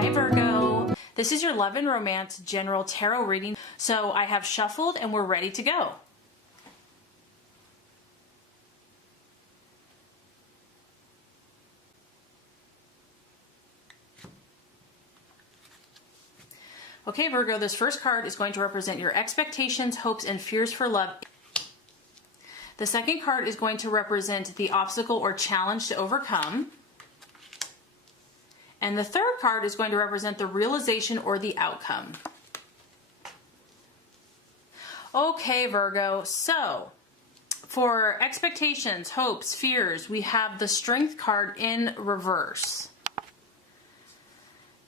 Hi Virgo, this is your love and romance general tarot reading. So I have shuffled and we're ready to go. Okay Virgo, this first card is going to represent your expectations, hopes, and fears for love. The second card is going to represent the obstacle or challenge to overcome. And the third card is going to represent the realization or the outcome. Okay, Virgo, so for expectations, hopes, fears, we have the Strength card in reverse.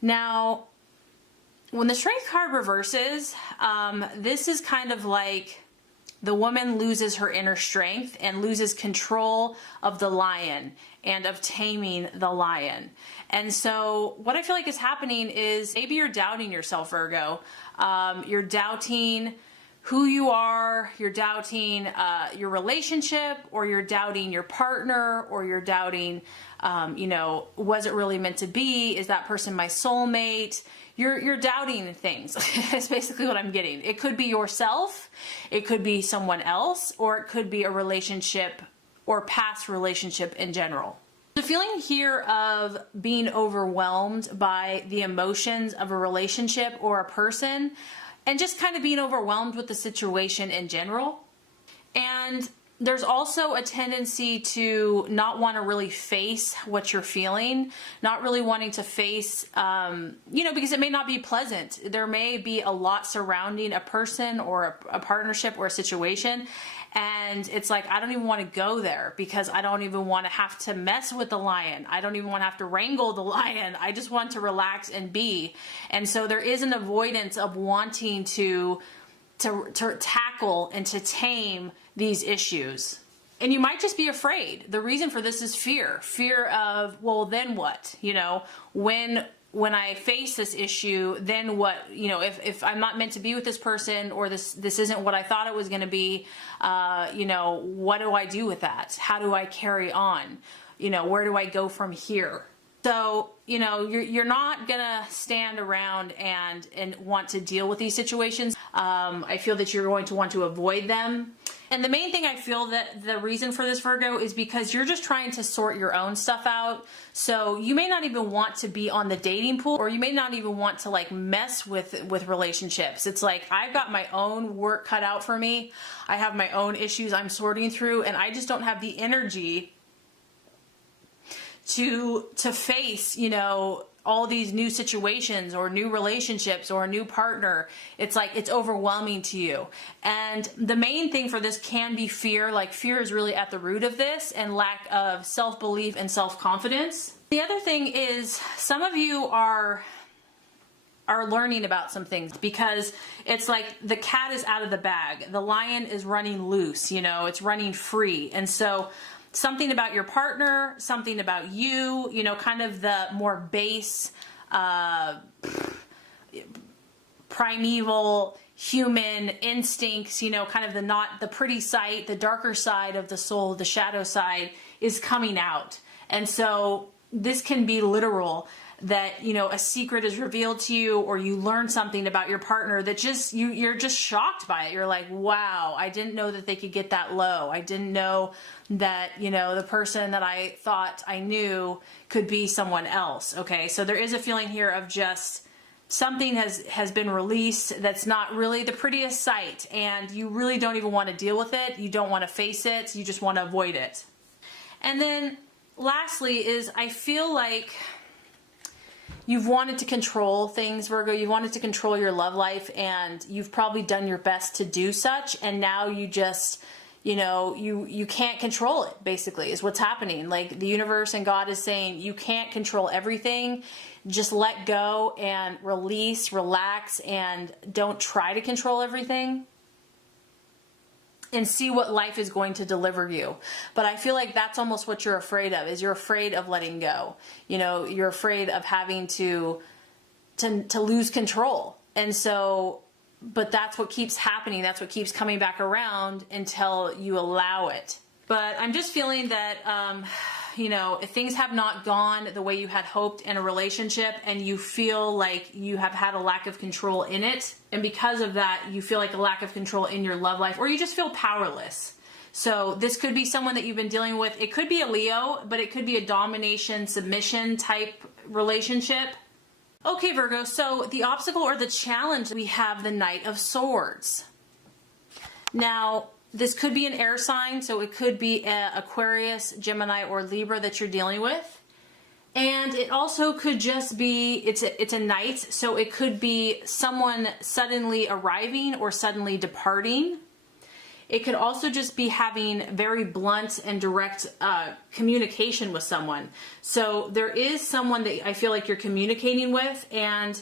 Now, when the Strength card reverses, this is kind of like the woman loses her inner strength and loses control of the lion and of taming the lion. And so what I feel like is happening is maybe you're doubting yourself, Virgo. You're doubting who you are, you're doubting your relationship, or you're doubting your partner, or you're doubting, was it really meant to be? Is that person my soulmate? You're doubting things. That's basically what I'm getting. It could be yourself, it could be someone else, or it could be a relationship or past relationship in general. The feeling here of being overwhelmed by the emotions of a relationship or a person, and just kind of being overwhelmed with the situation in general. And there's also a tendency to not want to really face what you're feeling, not really wanting to face, because it may not be pleasant. There may be a lot surrounding a person or a partnership or a situation. And it's like, I don't even want to go there because I don't even want to have to mess with the lion. I don't even want to have to wrangle the lion. I just want to relax and be. And so there is an avoidance of wanting to tackle and to tame these issues. And you might just be afraid. The reason for this is fear. Fear of, well, then what? When I face this issue, then what? If I'm not meant to be with this person, or this isn't what I thought it was going to be, what do I do with that? How do I carry on? Where do I go from here? So, you're not gonna stand around and want to deal with these situations. I feel that you're going to want to avoid them. And the main thing I feel that the reason for this, Virgo, is because you're just trying to sort your own stuff out. So you may not even want to be on the dating pool, or you may not even want to mess with relationships. It's like, I've got my own work cut out for me. I have my own issues I'm sorting through, and I just don't have the energy to face, all these new situations or new relationships or a new partner. It's like, it's overwhelming to you. And the main thing for this can be fear. Like, fear is really at the root of this, and lack of self-belief and self-confidence. The other thing is, some of you are learning about some things, because it's like the cat is out of the bag. The lion is running loose, it's running free. And so something about your partner, something about you, kind of the more base, primeval human instincts, kind of the pretty side, the darker side of the soul, the shadow side, is coming out. And so this can be literal, that a secret is revealed to you, or you learn something about your partner that just you're just shocked by it. You're like, wow, I didn't know that they could get that low. I didn't know that the person that I thought I knew could be someone else. Okay, so there is a feeling here of just something has been released that's not really the prettiest sight, and you really don't even want to deal with it. You don't want to face it. You just want to avoid it. And then lastly is, I feel like you've wanted to control things, Virgo. You wanted to control your love life, and you've probably done your best to do such, and now you just, you can't control it, basically, is what's happening. Like, the universe and God is saying, you can't control everything. Just let go and release, relax, and don't try to control everything, and see what life is going to deliver you. But I feel like that's almost what you're afraid of, is you're afraid of letting go. You're afraid of having to lose control. And so, but that's what keeps happening. That's what keeps coming back around until you allow it. But I'm just feeling that if things have not gone the way you had hoped in a relationship and you feel like you have had a lack of control in it, and because of that, you feel like a lack of control in your love life, or you just feel powerless. So this could be someone that you've been dealing with. It could be a Leo, but it could be a domination, submission type relationship. Okay, Virgo, so the obstacle or the challenge, we have the Knight of Swords. Now, this could be an air sign, so it could be Aquarius, Gemini, or Libra that you're dealing with. And it also could just be, it's a knight, so it could be someone suddenly arriving or suddenly departing. It could also just be having very blunt and direct communication with someone. So there is someone that I feel like you're communicating with, and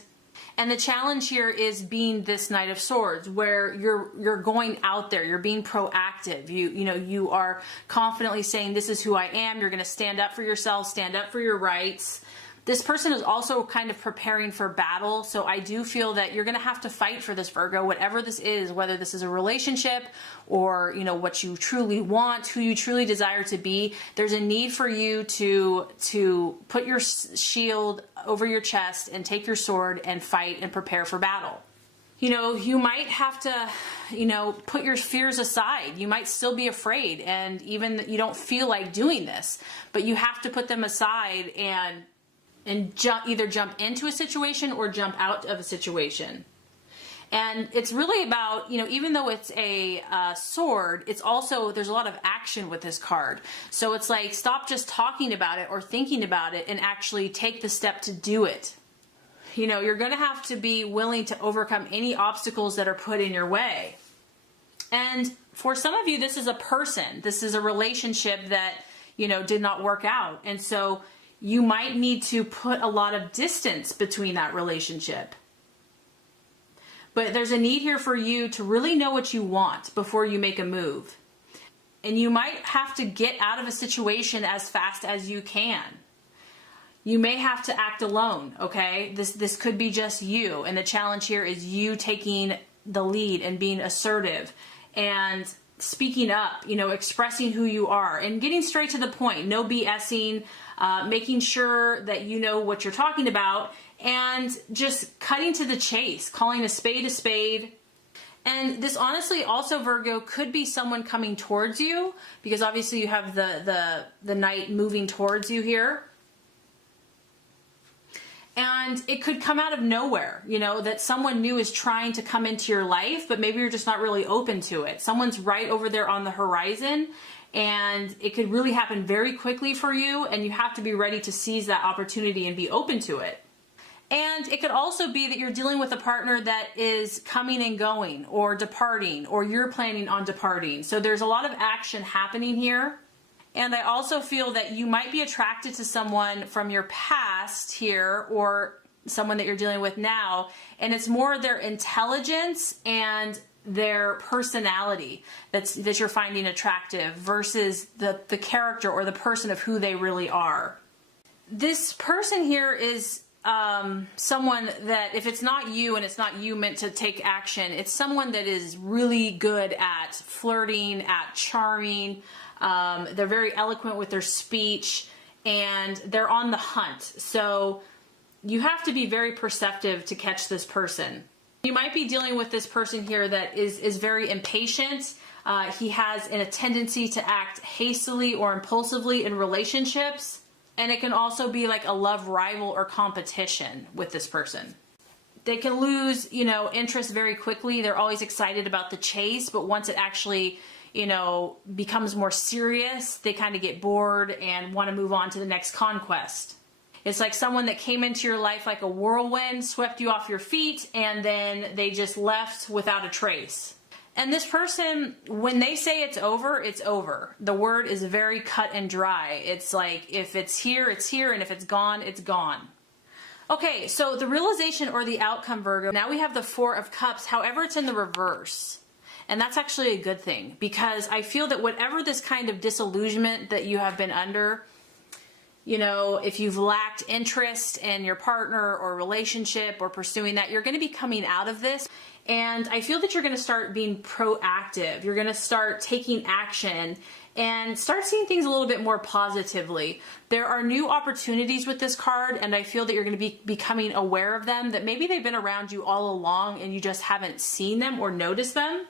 the challenge here is being this Knight of Swords, where you're going out there, you're being proactive. You are confidently saying, this is who I am. You're going to stand up for yourself, stand up for your rights. This person is also kind of preparing for battle. So I do feel that you're going to have to fight for this, Virgo, whatever this is, whether this is a relationship or, what you truly want, who you truly desire to be. There's a need for you to put your shield over your chest and take your sword and fight and prepare for battle. You might have to, put your fears aside. You might still be afraid, and even you don't feel like doing this, but you have to put them aside and either jump into a situation or jump out of a situation. And it's really about, even though it's a sword, it's also, there's a lot of action with this card. So it's like, stop just talking about it or thinking about it and actually take the step to do it. You're going to have to be willing to overcome any obstacles that are put in your way. And for some of you, this is a person. This is a relationship that, did not work out. And so you might need to put a lot of distance between that relationship. But there's a need here for you to really know what you want before you make a move. And you might have to get out of a situation as fast as you can. You may have to act alone, okay? This could be just you. And the challenge here is you taking the lead and being assertive and speaking up, expressing who you are and getting straight to the point. No BSing. Making sure that you know what you're talking about, and just cutting to the chase, calling a spade. And this honestly also, Virgo, could be someone coming towards you, because obviously you have the knight moving towards you here. And it could come out of nowhere, that someone new is trying to come into your life, but maybe you're just not really open to it. Someone's right over there on the horizon, and it could really happen very quickly for you, and you have to be ready to seize that opportunity and be open to it. And it could also be that you're dealing with a partner that is coming and going or departing, or you're planning on departing. So there's a lot of action happening here. And I also feel that you might be attracted to someone from your past here, or someone that you're dealing with now, and it's more their intelligence and their personality that you're finding attractive versus the character or the person of who they really are. This person here is someone that, if it's not you and it's not you meant to take action, it's someone that is really good at flirting, at charming. They're very eloquent with their speech, and they're on the hunt. So you have to be very perceptive to catch this person. You might be dealing with this person here that is very impatient. He has a tendency to act hastily or impulsively in relationships. And it can also be like a love rival or competition with this person. They can lose, interest very quickly. They're always excited about the chase, but once it actually, becomes more serious, they kind of get bored and want to move on to the next conquest. It's like someone that came into your life like a whirlwind, swept you off your feet, and then they just left without a trace. And this person, when they say it's over, it's over. The word is very cut and dry. It's like, if it's here, it's here, and if it's gone, it's gone. Okay, so the realization or the outcome, Virgo, now we have the Four of Cups. However, it's in the reverse. And that's actually a good thing, because I feel that whatever this kind of disillusionment that you have been under, if you've lacked interest in your partner or relationship or pursuing that, you're going to be coming out of this. And I feel that you're going to start being proactive. You're going to start taking action and start seeing things a little bit more positively. There are new opportunities with this card, and I feel that you're going to be becoming aware of them, that maybe they've been around you all along and you just haven't seen them or noticed them.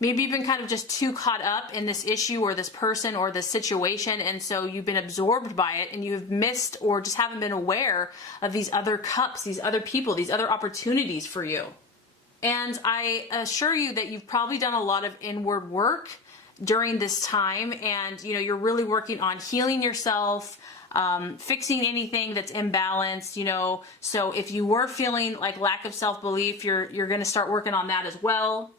Maybe you've been kind of just too caught up in this issue or this person or this situation, and so you've been absorbed by it and you've missed or just haven't been aware of these other cups, these other people, these other opportunities for you. And I assure you that you've probably done a lot of inward work during this time, and you're really working on healing yourself, fixing anything that's imbalanced, so if you were feeling like lack of self-belief, you're going to start working on that as well.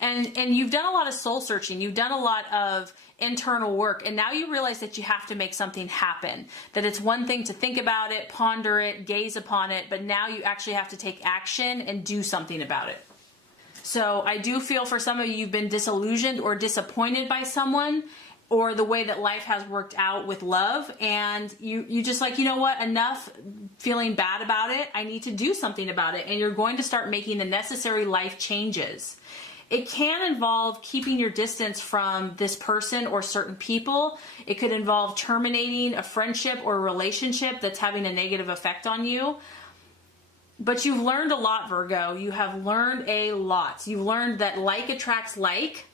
And you've done a lot of soul searching, you've done a lot of internal work, and now you realize that you have to make something happen. That it's one thing to think about it, ponder it, gaze upon it, but now you actually have to take action and do something about it. So I do feel for some of you, you've been disillusioned or disappointed by someone or the way that life has worked out with love, and you just like, you know what, enough feeling bad about it, I need to do something about it, and you're going to start making the necessary life changes. It can involve keeping your distance from this person or certain people. It could involve terminating a friendship or a relationship that's having a negative effect on you. But you've learned a lot, Virgo. You have learned a lot. You've learned that like attracts like.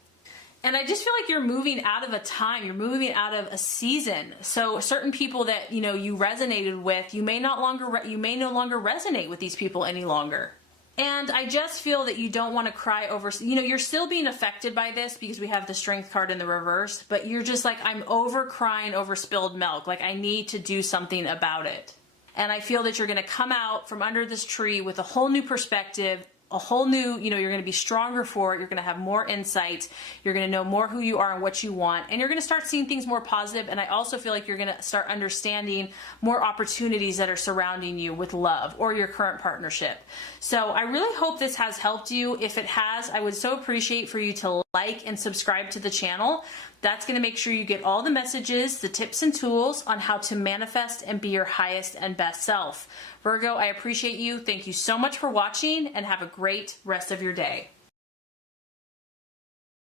And I just feel like you're moving out of a time. You're moving out of a season. So certain people that you resonated with, you may no longer resonate with these people any longer. And I just feel that you don't want to cry over, you're still being affected by this because we have the Strength card in the reverse, but you're just like, I'm over crying over spilled milk. Like, I need to do something about it. And I feel that you're going to come out from under this tree with a whole new perspective, a whole new, you're going to be stronger for it. You're going to have more insight. You're going to know more who you are and what you want. And you're going to start seeing things more positive. And I also feel like you're going to start understanding more opportunities that are surrounding you with love or your current partnership. So I really hope this has helped you. If it has, I would so appreciate for you to like and subscribe to the channel. That's going to make sure you get all the messages, the tips and tools on how to manifest and be your highest and best self. Virgo, I appreciate you. Thank you so much for watching, and have a great rest of your day.